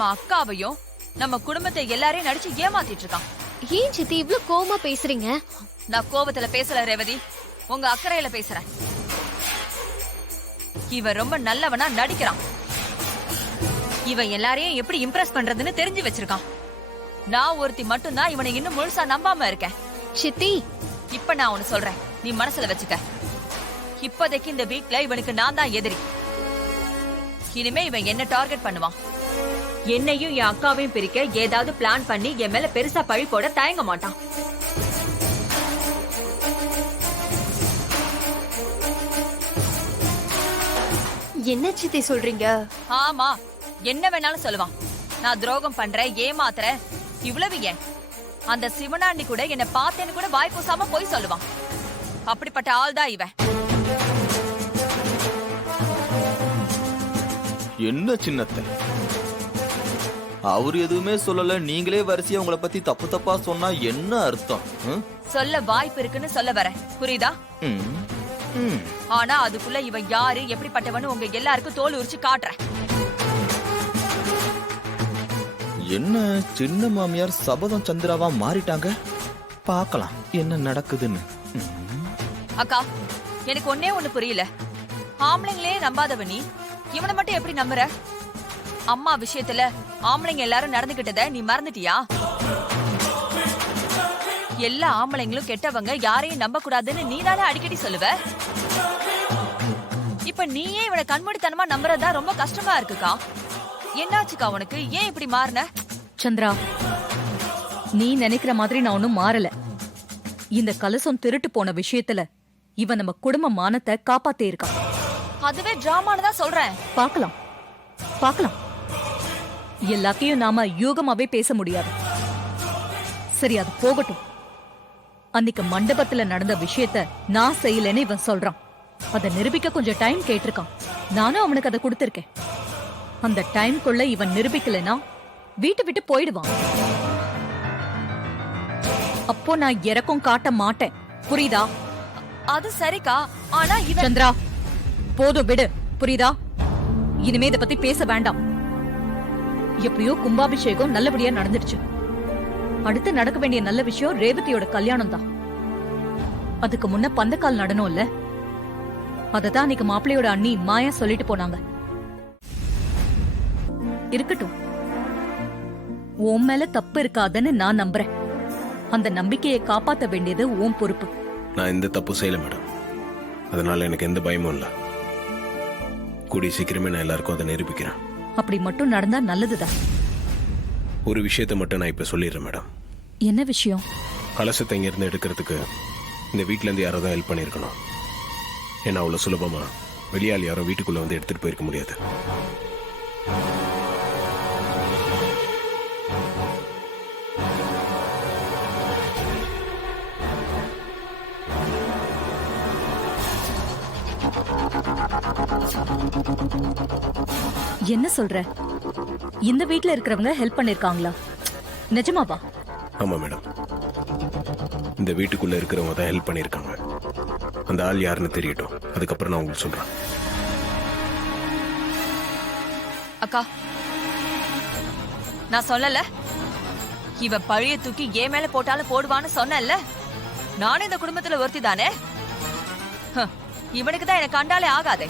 நம்ம அக்காவையும் நம்ம குடும்பத்தை எல்லாரையும் நடிச்சு ஏமாத்திட்டு இருக்கான். ஏன் சித்தி இவ்ளோ கோவமா பேசுறீங்க? நான் கோபத்துல பேசல ரேவதி, உங்க அக்கறையில பேசுறேன். இவன் ரொம்ப நல்லவனா நடிக்கிறான். இவன் எல்லாரையும் எப்படி இம்ப்ரெஸ் பண்றதுன்னு தெரிஞ்சு வச்சிருக்கான். நான் ஒருத்தி மட்டும்தான் இவனை இன்னும் முழுசா நம்பாம இருக்கேன். சித்தி, இப்ப நான் ஒன்னு சொல்றேன், நீ மனசுல வச்சுக்க. இப்போதைக்கு இந்த வீட்ல இவனுக்கு நான் தான் எதிரி. இனிமே இவன் என்ன டார்கெட் பண்ணுவான். என்னையும் என் அக்காவையும் பிரிக்க ஏதாவது பிளான் பண்ணி என் மேல பெருசா பழி போட தயங்க மாட்டான். என்ன சித்தி சொல்றீங்க? ஆமா, என்ன வேணாலும் சொல்லுவான். நான் துரோகம் பண்றேன், ஏமாத்துறேன், இவ்வளவு ஏன் அந்த சிவனாண்டி கூட என்ன பார்த்தேன்னு கூட வாய் பூசாம போய் சொல்லுவான். அப்படிப்பட்ட ஆள் தான் இவன். என்ன சின்னத்தை, அவரு எதுவுமே சொல்லல, நீங்களே வரிசையா உங்களை பத்தி தப்பு தப்பா சொன்னா என்ன அர்த்தம்? சொல்ல வாய்ப்பு இருக்குன்னு சொல்ல வரேன், புரியுதா? ஆனா அதுக்குள்ள இவன் யாரு, எப்படிப்பட்டவன்னு உங்க எல்லாருக்கும் தோல் உரிச்சு காட்டுறேன். என்ன சின்ன மாமியார் சபதம் சந்திராவா மாறிட்டாங்க? பார்க்கலாம் என்ன நடக்குதுன்னு. அக்கா, எனக்கு ஒன்னே ஒண்ணு புரியல. ஆம்பளைங்களே நம்பாதவ நீ இவனை மட்டும் எப்படி நம்புற? அம்மா விஷயத்துல ஆம்பளைங்க எல்லாரும் நடந்துகிட்டத நீ மறந்துட்டியா? எல்லா ஆம்பளைங்களும் கெட்டவங்க, யாரையும் நம்ப கூடாதுன்னு நீ தானே அடிக்கடி சொல்லுவ. இப்ப நீயே இவனை கண்மூடித்தனமா நம்புறதா ரொம்ப கஷ்டமா இருக்குக்கா. என்னாச்சுக்கா உனக்கு? ஏன் இப்படி மாறின? சந்திரா, நீ நினைக்கிற மாதிரி நான் ஒன்னும் மாறல. இந்த கலசம் திருட்டு போன விஷயத்துல இவன் நம்ம குடும்ப மானத்தை காப்பாத்தே இருக்கான். அதுவே டிராமான்னு தான் சொல்றேன். பார்க்கலாம் பார்க்கலாம். எல்லாத்தையும் நாம யூகமாவே பேச முடியாது. சரி, அது போகட்டும். அன்னைக்கு மண்டபத்துல நடந்த விஷயத்த நான் செய்யலன்னு இவன் சொல்றான். அதை நிரூபிக்க கொஞ்சம் டைம் கேட்டிருக்கான். நானும் அவனுக்கு அதை கொடுத்திருக்கேன். அந்த டைம்குள்ள இவன் நிரூபிக்கலனா வீட்டை விட்டு போயிடுவான். அப்போ நான் இறக்கம் காட்ட மாட்டேன், புரியுதா? அது சரிக்கா, ஆனா இவன்... சந்திரா, போதும் விடு, புரியுதா? இனிமே இத பத்தி பேச வேண்டாம். எப்படியோ கும்பாபிஷேகம் நல்லபடியா நடந்துடுச்சு. அடுத்து நடக்க வேண்டிய நல்ல விஷயம் ரேவதியோட கல்யாணம் தான். அதுக்கு முன்ன பந்தக்கால் நடனும்ல. அததான் அன்னைக்கு மாப்பிள்ளையோட அண்ணி மாயா சொல்லிட்டு போனாங்க. இருக்கட்டும், உன் மேல தப்பு இருக்காதுன்னு நான் நம்புறேன். அந்த நம்பிக்கையை காப்பாத்த வேண்டியது உன் பொறுப்பு. நான் எந்த தப்பு செய்யல மேடம், அதனால எனக்கு எந்த பயமும் இல்ல. கூடிய சீக்கிரமே நான் எல்லாருக்கும் அதை நிரூபிக்கிறேன். அப்படி மட்டும் நடந்தா நல்லதுதான். ஒரு விஷயத்தை மட்டும் நான் இப்ப சொல்லிடுறேன் மேடம். என்ன விஷயம்? கலசத்தை இங்கிருந்து எடுக்கிறதுக்கு இந்த வீட்டுல இருந்து யாரோ தான் ஹெல்ப் பண்ணிருக்கணும். ஏன்னா அவ்வளவு சுலபமா வெளியால் யாரோ வீட்டுக்குள்ள வந்து எடுத்துட்டு போயிருக்க முடியாது. என்ன சொல்ற? இந்த வீட்ல இருக்கிறவங்க ஹெல்ப் பண்ணிருக்காங்களா? நிஜமாவா? ஆமா மேடம், இந்த வீட்டுக்குள்ள இருக்கிறவங்க தான் ஹெல்ப் பண்ணிருக்காங்க. அந்த ஆள் யாருன்னு தெரியட்டும், அதுக்கப்புறம் நான் உங்களுக்கு சொல்றேன். அக்கா, நான் சொல்லல இவ பழிய தூக்கி ஏன் மேல போட்டாலும் போடுவான்னு சொன்னேன்ல. நானும் இந்த குடும்பத்துல ஒருத்தி தானே. இவனுக்கு தான் எனக்கு கண்டாலே ஆகாதே.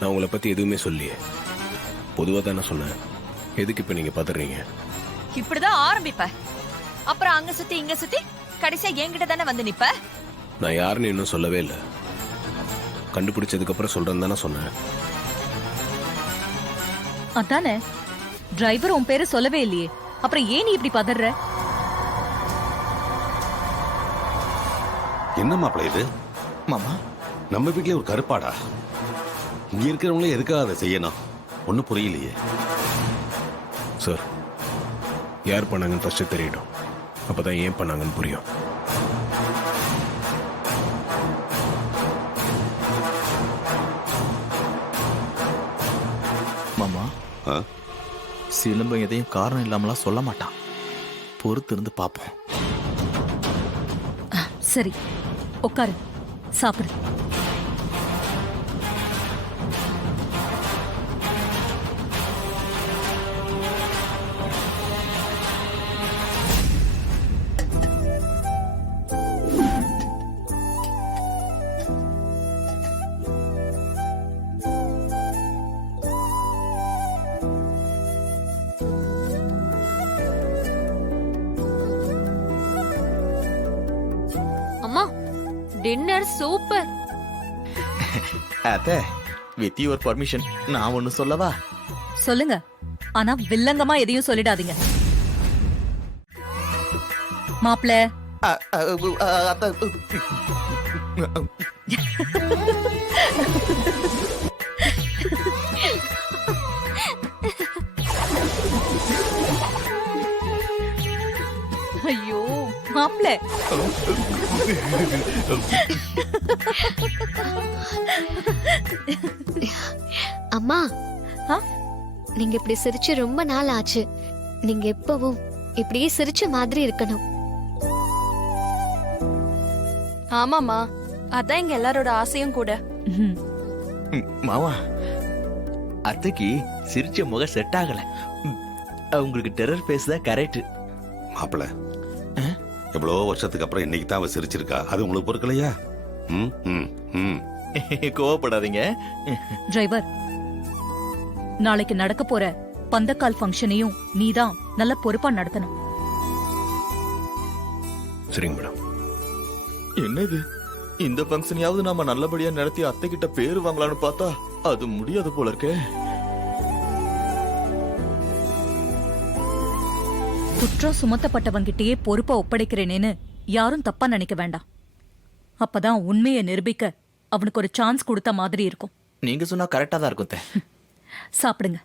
நான் உங்களை பத்தி எதுவுமே சொல்லியே, பொதுவா தானே சொன்னேன். எதுக்கு இப்ப நீங்க பதறீங்க? இப்படிதான் ஆரம்பிப்ப, அப்புறம் அங்க சுத்தி இங்க சுத்தி கடைசியா என்கிட்ட தானே வந்து நிப்ப. நான் யாருன்னு இன்னும் சொல்லவே இல்லை. கண்டுபிடிச்சதுக்கு அப்புறம் சொல்றேன்னு தானே சொன்னேன். அதானே, டிரைவர் உன் பேரை சொல்லவே இல்லையே, அப்புறம் ஏன் நீ இப்படி பதற? என்ன மாப்பிள்ள இது? மாமா, நம்ம வீட்லயே ஒரு கருப்பாடா. இங்க இருக்கிறவங்களே எதுக்காக அதை செய்யணும்? ஒன்னும் புரியலையே. சார், யார் பண்ணாங்கன்னு ஃபர்ஸ்ட் தெரியட்டும், அப்பதான் ஏன் பண்ணாங்கன்னு புரியும். மாமா, சிலம்பம் எதையும் காரணம் இல்லாமலாம் சொல்ல மாட்டான். பொறுத்து இருந்து பாப்போம். சரி, உட்காரு, சாப்பிடு. Dinner super. அத்தை வித் யுவர் பர்மிஷன் நான் ஒன்னு சொல்லவா? சொல்லுங்க, ஆனா வில்லங்கமா எதையும் சொல்லிடாதீங்க. மாப்ள, அத்தை ஐயோ மாப்ள, அம்மா ஆ? நீங்க இப்படி சிரிச்சு ரொம்ப நாள் ஆச்சு. நீங்க எப்பவும் இப்படியே சிரிச்ச மாதிரி இருக்கணும். ஆமாமா, அதான் எங்க எல்லாரோட ஆசையும் கூட. ம்ஹும். மாமா அத்தைக்கு சிரிச்ச முகம் செட் ஆகல. உங்களுக்கு டெரர் பேஸ் தான் கரெக்ட். மாப்பிள எவ்வளோ வருஷத்துக்கு அப்புறம் இன்னைக்கு தான் அவ சிரிச்சிருக்கா. அது உங்களுக்கு பொறுக்கலையா? ம் ம் ம் கோவப்படாதீங்க. டிரைவர், நாளைக்கு நடக்க போற பந்தக்கால் ஃபங்க்ஷனையும் நீதான் நல்ல பொறுப்பா நடத்தணும். சரிங்க மேடம். என்னது இந்த ஃபங்க்ஷனையாவது நாம நல்லபடியா நடத்தி அத்தை கிட்ட பேரு வாங்கலாம்னு பார்த்தா அது முடியாது போல இருக்கே. குற்றம் சுமத்தப்பட்டவங்கிட்டயே பொறுப்பை ஒப்படைக்கிறேனேன்னு யாரும் தப்பா நினைக்க வேண்டாம். அப்பதான் உண்மையை நிரூபிக்க அவனுக்கு ஒரு சான்ஸ் கொடுத்த மாதிரி இருக்கும். நீங்க சொன்னா கரெக்டா தான் இருக்கும். சாப்பிடுங்க.